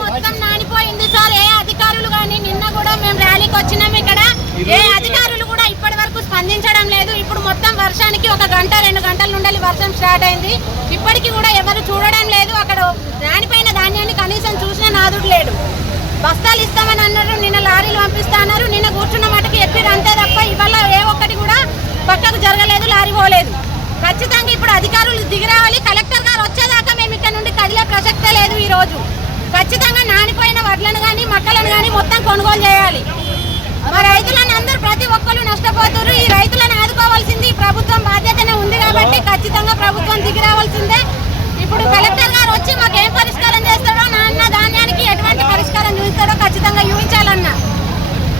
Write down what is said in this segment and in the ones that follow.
మొత్తం నానిపోయింది సార్. ఏ అధికారులు కానీ నిన్న కూడా మేము ర్యాలీకి వచ్చినాం, ఇక్కడ ఏ అధికారులు కూడా ఇప్పటి వరకు స్పందించడం లేదు. ఇప్పుడు మొత్తం వర్షానికి 1 గంట 2 గంటల నుండి వర్షం స్టార్ట్ అయింది, ఇప్పటికీ కూడా ఎవరు చూడడం లేదు. అక్కడ నానిపోయిన ధాన్యాన్ని కనీసం చూసిన నాదుడు లేడు. బస్తాలు ఇస్తామని అన్నారు, నిన్న లారీలు పంపిస్తా అన్నారు, నిన్న కూర్చున్న మటుకు ఎప్పిరు అంతే తప్ప ఇవాళ ఏ ఒక్కటి కూడా పక్కకు జరగలేదు, లారీ పోలేదు. ఖచ్చితంగా ఇప్పుడు అధికారులు దిగిరావాలి. కలెక్టర్ గారు వచ్చేదాకా మేము ఇక్కడ నుండి కదిలే ప్రసక్తే లేదు. ఈ రోజు ఖచ్చితంగా నానిపోయిన వడ్లను కానీ మక్కలను కానీ మొత్తం కొనుగోలు చేయాలి. మా రైతులను అందరూ ప్రతి ఒక్కరు నష్టపోతున్నారు. ఈ రైతులను ఆదుకోవాల్సింది ప్రభుత్వం బాధ్యతనే ఉంది కాబట్టి ఖచ్చితంగా ప్రభుత్వం దిగిరావాల్సిందే. ఇప్పుడు కలెక్టర్ గారు వచ్చి మాకు ఏం పరిష్కారం చేస్తాడో, నాన్న ధాన్యానికి ఎటువంటి పరిష్కారం చూస్తాడో ఖచ్చితంగా చూపించాలన్న.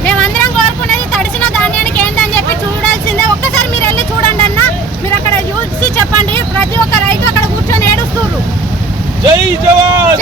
మేమందరం కోరుకునేది తడిసిన ధాన్యానికి ఏంటని చెప్పి చూడాల్సిందే. ఒక్కసారి మీరు వెళ్ళి చూడండి అన్న, మీరు అక్కడ చూసి చెప్పండి. ప్రతి ఒక్క రైతు అక్కడ కూర్చొని ఏడుస్తున్నారు. జై జవాన్.